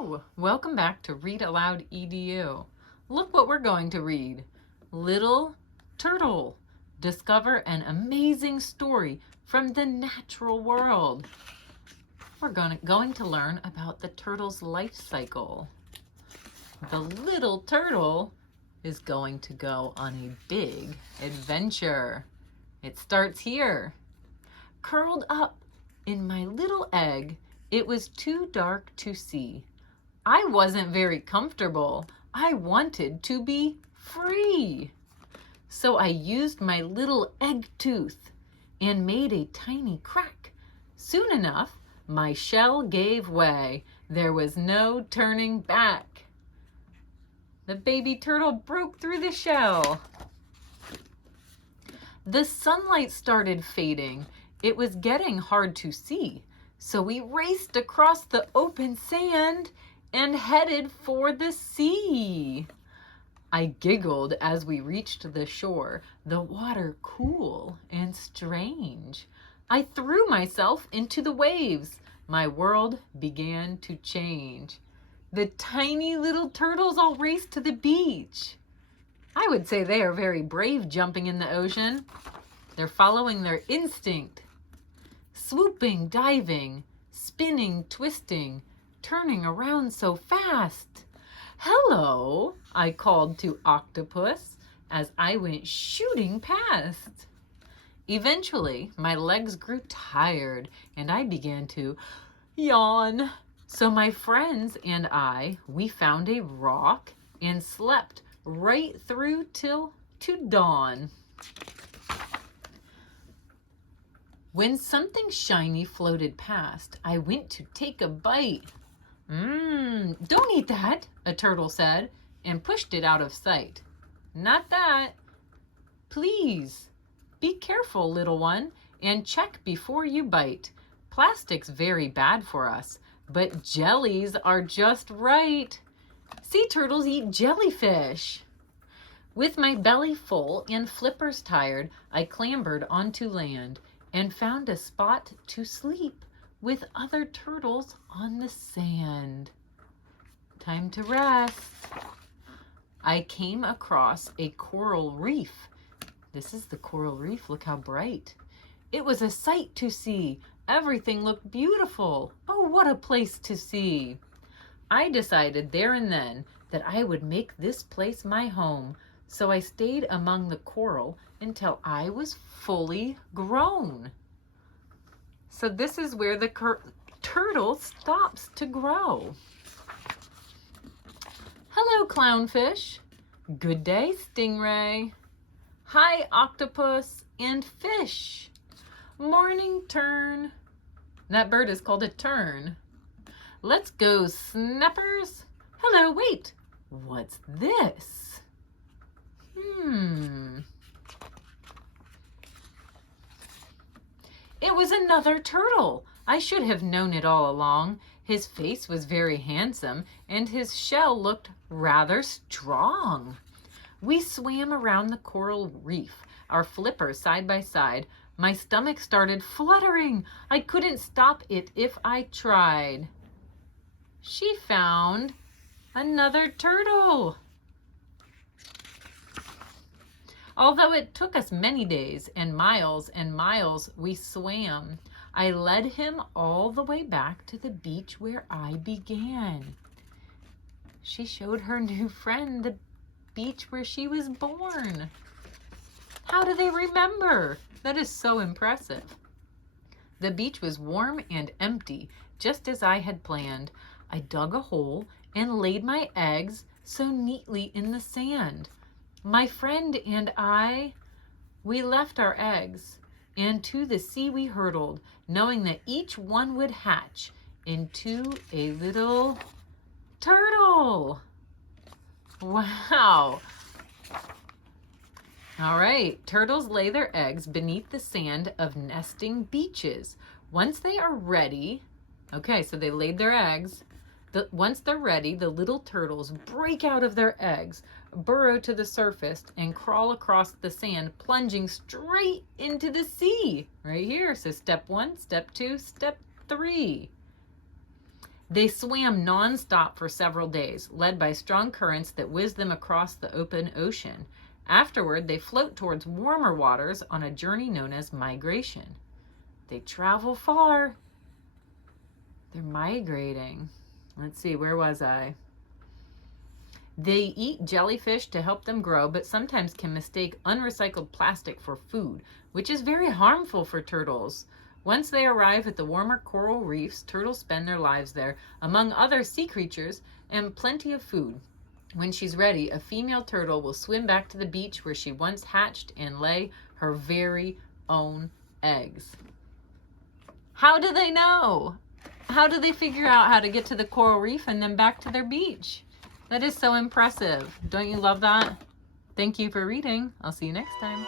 Hello, welcome back to Read Aloud EDU. Look what we're going to read. Little Turtle. Discover an amazing story from the natural world. We're going to learn about the turtle's life cycle. The little turtle is going to go on a big adventure. It starts here. Curled up in my little egg, it was too dark to see. I wasn't very comfortable. I wanted to be free. So I used my little egg tooth and made a tiny crack. Soon enough, my shell gave way. There was no turning back. The baby turtle broke through the shell. The sunlight started fading. It was getting hard to see. So we raced across the open sand and headed for the sea. I giggled as we reached the shore, the water cool and strange. I threw myself into the waves. My world began to change. The tiny little turtles all raced to the beach. I would say they are very brave jumping in the ocean. They're following their instinct. Swooping, diving, spinning, twisting, turning around so fast. Hello, I called to Octopus as I went shooting past. Eventually, my legs grew tired and I began to yawn. So my friends and we found a rock and slept right through till to dawn. When something shiny floated past, I went to take a bite. Don't eat that, a turtle said, and pushed it out of sight. Not that. Please, be careful, little one, and check before you bite. Plastic's very bad for us, but jellies are just right. Sea turtles eat jellyfish. With my belly full and flippers tired, I clambered onto land and found a spot to sleep with other turtles on the sand. Time to rest. I came across a coral reef. This is the coral reef. Look how bright. It was a sight to see. Everything looked beautiful. Oh, what a place to see. I decided there and then that I would make this place my home. So I stayed among the coral until I was fully grown. So this is where the turtle stops to grow. Hello, clownfish. Good day, stingray. Hi, octopus and fish. Morning tern. That bird is called a tern. Let's go, snappers. Hello, wait. What's this? It was another turtle. I should have known it all along. His face was very handsome and his shell looked rather strong. We swam around the coral reef, our flippers side by side. My stomach started fluttering. I couldn't stop it if I tried. She found another turtle. Although it took us many days and miles we swam, I led him all the way back to the beach where I began. She showed her new friend the beach where she was born. How do they remember? That is so impressive. The beach was warm and empty, just as I had planned. I dug a hole and laid my eggs so neatly in the sand. My friend and we left our eggs, and to the sea we hurtled, knowing that each one would hatch into a little turtle. Wow. All right, turtles lay their eggs beneath the sand of nesting beaches. Once they are ready, okay, so they laid their eggs. Once they're ready, the little turtles break out of their eggs, burrow to the surface, and crawl across the sand, plunging straight into the sea. Right here. So step 1, step 2, step 3. They swam nonstop for several days, led by strong currents that whizzed them across the open ocean. Afterward, they float towards warmer waters on a journey known as migration. They travel far. They're migrating. Let's see, where was I? They eat jellyfish to help them grow, but sometimes can mistake unrecycled plastic for food, which is very harmful for turtles. Once they arrive at the warmer coral reefs, turtles spend their lives there, among other sea creatures, and plenty of food. When she's ready, a female turtle will swim back to the beach where she once hatched and lay her very own eggs. How do they know? How do they figure out how to get to the coral reef and then back to their beach? That is so impressive. Don't you love that? Thank you for reading. I'll see you next time.